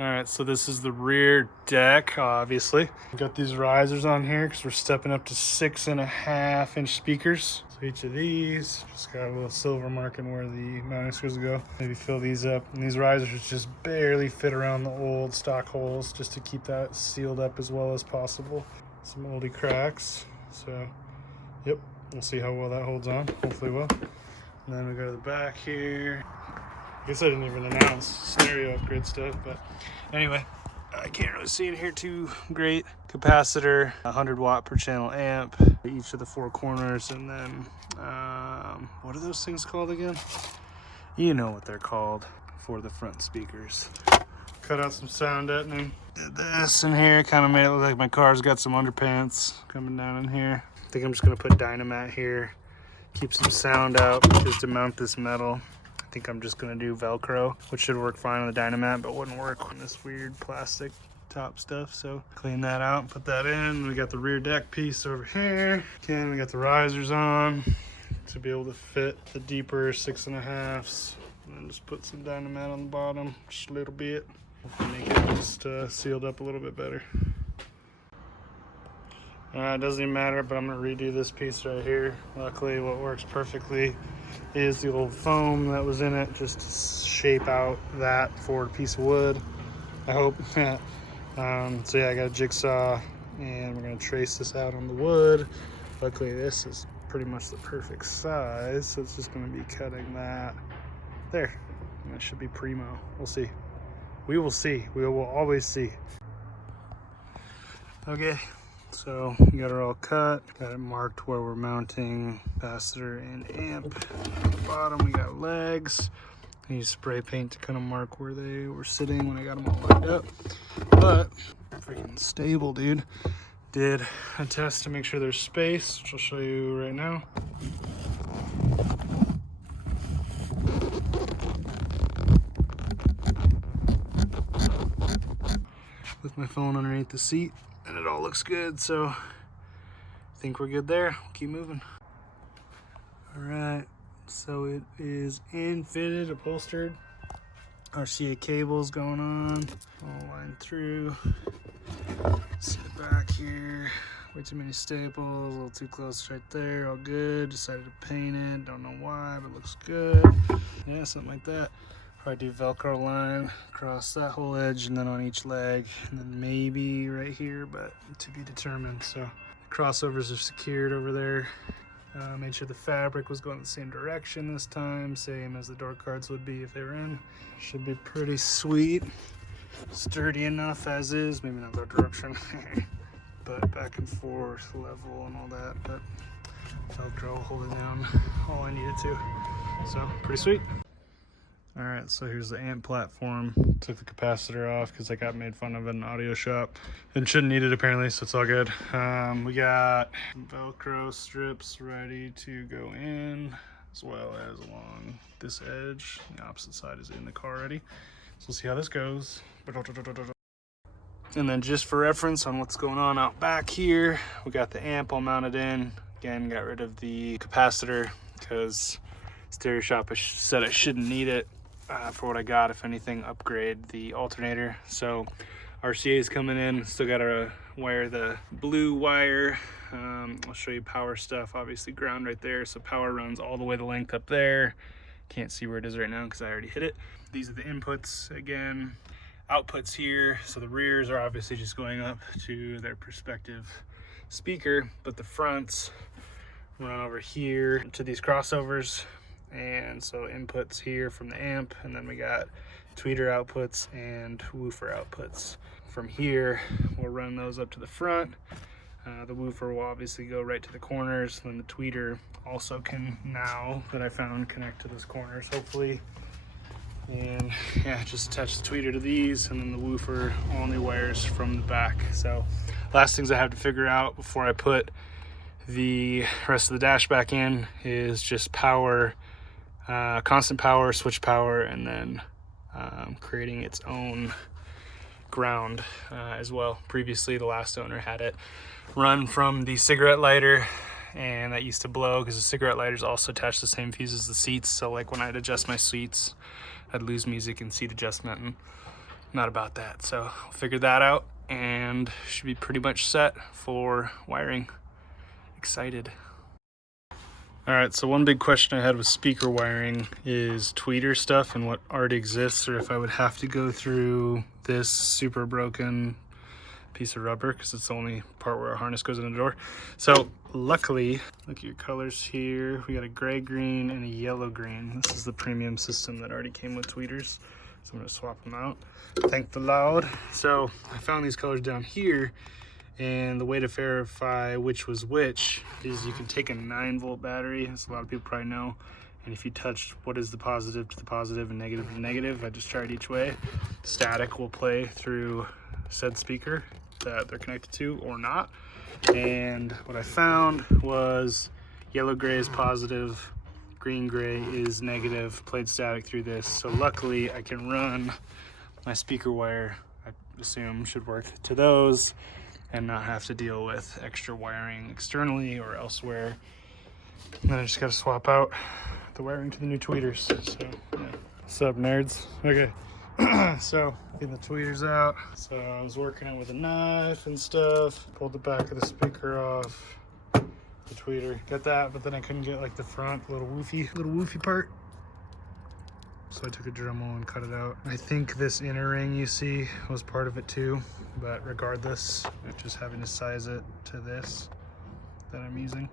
All right, so this is the rear deck, obviously. We've got these risers on here because we're stepping up to 6.5-inch speakers. So each of these just got a little silver marking where the mounting screws go. Maybe fill these up. And these risers just barely fit around the old stock holes just to keep that sealed up as well as possible. Some oldie cracks. So, yep, we'll see how well that holds on. Hopefully well. And then we go to the back here. I guess I didn't even announce stereo upgrade stuff, but anyway, I can't really see in here too great. Capacitor, 100 watt per channel amp, each of the 4 corners, and then, what are those things called again? You know what they're called for the front speakers. Cut out some sound deadening. Did this in here, kind of made it look like my car's got some underpants coming down in here. I think I'm just gonna put Dynamat here, keep some sound out, because to mount this metal, I think I'm just gonna do Velcro, which should work fine on the Dynamat, but wouldn't work on this weird plastic top stuff. So clean that out, put that in. We got the rear deck piece over here. Again, we got the risers on to be able to fit the deeper 6.5s. And then just put some Dynamat on the bottom, just a little bit. Hopefully make it just sealed up a little bit better. It doesn't even matter, but I'm gonna redo this piece right here. Luckily, what works perfectly is the old foam that was in it, just to shape out that forward piece of wood, I hope. So yeah, I got a jigsaw and we're gonna trace this out on the wood. Luckily, this is pretty much the perfect size, so it's just gonna be cutting that there. And that should be primo. We'll see. We will see. We will always see. Okay. So we got it all cut, got it marked where we're mounting capacitor and amp. At the bottom we got legs. I used spray paint to kind of mark where they were sitting when I got them all lined up. But freaking stable, dude. Did a test to make sure there's space, which I'll show you right now. With my phone underneath the seat, and it all looks good, so I think we're good there. We'll keep moving. All right, so it is in, fitted, upholstered. RCA cables going on, all lined through. See the back here, way too many staples, a little too close right there, all good. Decided to paint it, don't know why, but it looks good. Yeah, something like that. Probably do Velcro line across that whole edge and then on each leg, and then maybe right here, but to be determined. So the crossovers are secured over there. Made sure the fabric was going the same direction this time, same as the door cards would be if they were in. Should be pretty sweet. Sturdy enough as is, maybe not that direction, but back and forth, level and all that, but Velcro holding down all I needed to. So pretty sweet. All right, so here's the amp platform. Took the capacitor off because I got made fun of in an audio shop and shouldn't need it apparently, so it's all good. We got Velcro strips ready to go in, as well as along this edge. The opposite side is in the car already. So we'll see how this goes. And then just for reference on what's going on out back here, we got the amp all mounted in. Again, got rid of the capacitor because stereo shop said I shouldn't need it. For what I got, if anything, upgrade the alternator. So RCA is coming in, still gotta wire the blue wire. I'll show you power stuff, obviously ground right there, so power runs all the way the length up there. Can't see where it is right now because I already hit it. These are the inputs again. Outputs here, so the rears are obviously just going up to their respective speaker, but the fronts run over here to these crossovers. And so inputs here from the amp, and then we got tweeter outputs and woofer outputs. From here, we'll run those up to the front. The woofer will obviously go right to the corners, and then the tweeter also can now, that I found, connect to those corners, hopefully. And yeah, just attach the tweeter to these, and then the woofer only wires from the back. So last things I have to figure out before I put the rest of the dash back in is just power, constant power, switch power, and then creating its own ground as well. Previously, the last owner had it run from the cigarette lighter, and that used to blow because the cigarette lighters also attach the same fuse as the seats. So like when I'd adjust my seats, I'd lose music and seat adjustment and not about that. So I'll figure that out and should be pretty much set for wiring. Excited. All right, so one big question I had with speaker wiring is tweeter stuff and what already exists, or if I would have to go through this super broken piece of rubber, because it's the only part where a harness goes in the door. So luckily, look at your colors here. We got a gray green and a yellow green. This is the premium system that already came with tweeters. So I'm gonna swap them out. Thank the Lord. So I found these colors down here, and the way to verify which was which is you can take a 9-volt battery, as a lot of people probably know, and if you touch what is the positive to the positive and negative to the negative, I just tried each way, static will play through said speaker that they're connected to or not. And what I found was yellow gray is positive, green gray is negative, played static through this. So luckily I can run my speaker wire, I assume should work to those, and not have to deal with extra wiring externally or elsewhere. And then I just gotta swap out the wiring to the new tweeters. So yeah. What's up, nerds? Okay. So getting the tweeters out. So I was working it with a knife and stuff, pulled the back of the speaker off, the tweeter, got that, but then I couldn't get like the front little woofy part. So I took a Dremel and cut it out. I think this inner ring you see was part of it too, but regardless, just having to size it to this that I'm using.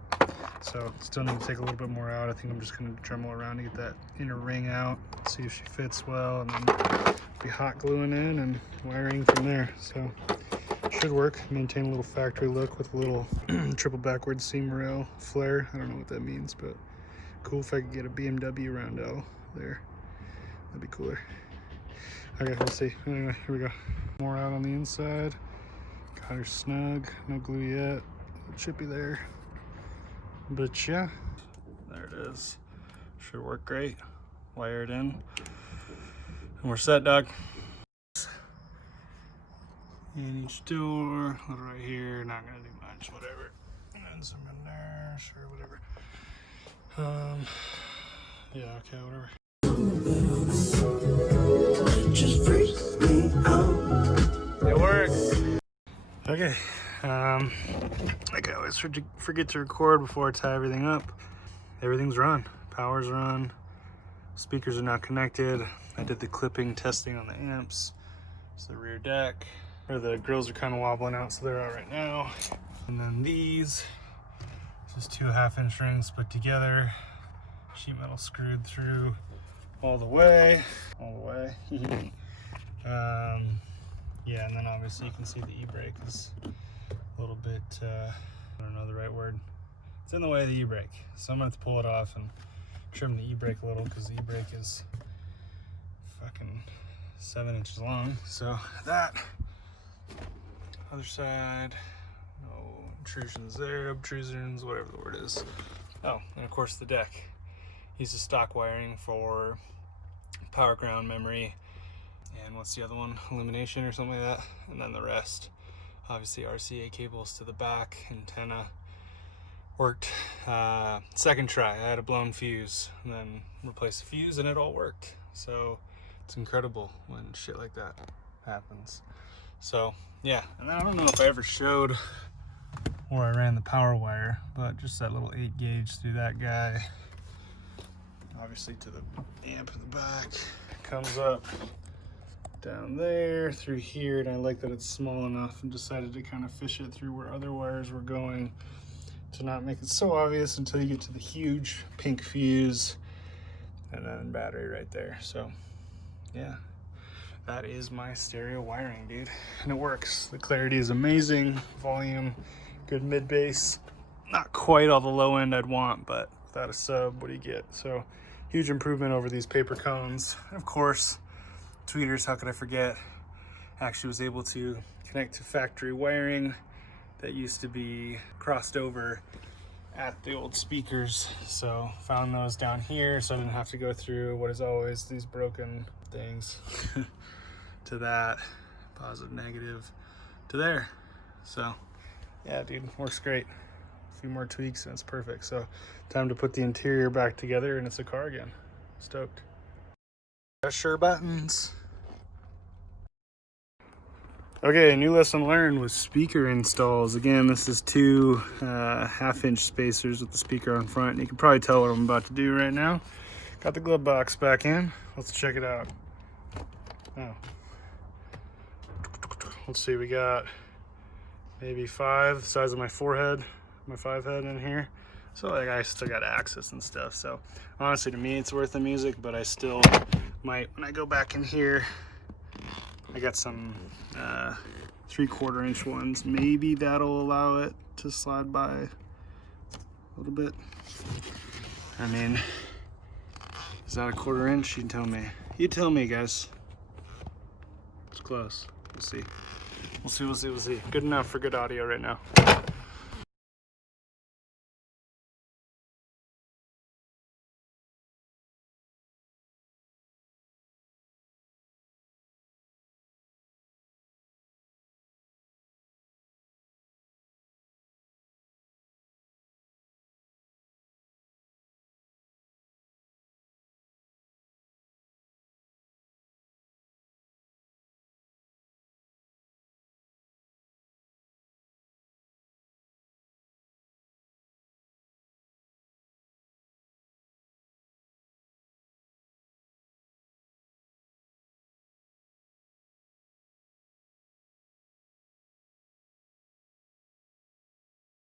So still need to take a little bit more out. I think I'm just gonna Dremel around to get that inner ring out, see if she fits well, and then be hot gluing in and wiring from there. So should work. Maintain a little factory look with a little triple backward seam rail flare. I don't know what that means, but cool if I could get a BMW roundel there. That'd be cooler. Okay, we'll see. Anyway, here we go. More out on the inside. Got her snug. No glue yet. A little chippy there. But yeah, there it is. Should work great. Wire it in. And we're set, dog. In each door, little right here, not gonna do much, whatever. And some in there, sure, whatever. Yeah, okay, whatever. It works. Okay, like I always forget to record before I tie everything up. Everything's run. Power's run. Speakers are not connected. I did the clipping testing on the amps. It's the rear deck. Or the grills are kind of wobbling out, so they're out right now. And then these, just 2 1/2-inch rings put together. Sheet metal screwed through all the way. Yeah, and then obviously you can see the e-brake is a little bit, I don't know the right word. It's in the way of the e-brake. So I'm gonna have to pull it off and trim the e-brake a little, because the e-brake is fucking 7 inches long. So that, other side, no intrusions there, obtrusions, whatever the word is. Oh, and of course the deck. Uses stock wiring for power ground memory, and what's the other one? Illumination or something like that. And then the rest, obviously RCA cables to the back, antenna. Worked second try. I had a blown fuse and then replaced the fuse and it all worked. So it's incredible when shit like that happens. So yeah, and I don't know if I ever showed where I ran the power wire, but just that little 8 gauge through that guy, obviously to the amp in the back, comes up down there through here, and I like that it's small enough, and decided to kind of fish it through where other wires were going to not make it so obvious until you get to the huge pink fuse and then battery right there. So yeah, that is my stereo wiring, dude, and it works. The clarity is amazing, volume, good mid bass, not quite all the low end I'd want, but without a sub, what do you get? So huge improvement over these paper cones. And of course, tweeters, how could I forget? Actually was able to connect to factory wiring that used to be crossed over at the old speakers. So found those down here, so I didn't have to go through what is always these broken things to that, positive, negative, to there. So yeah, dude, works great. A few more tweaks and it's perfect. So time to put the interior back together and it's a car again. Stoked. Pressure buttons. Okay, a new lesson learned with speaker installs. Again, this is two 1/2-inch spacers with the speaker on front. And you can probably tell what I'm about to do right now. Got the glove box back in. Let's check it out. Oh. Let's see, we got maybe 5, the size of my forehead, my 5 head in here. So like I still got access and stuff. So honestly, to me, it's worth the music, but I still might, when I go back in here, I got some 3/4 inch ones. Maybe that'll allow it to slide by a little bit. I mean, is that a 1/4 inch? You can tell me. You tell me, guys. It's close. We'll see. We'll see. Good enough for good audio right now.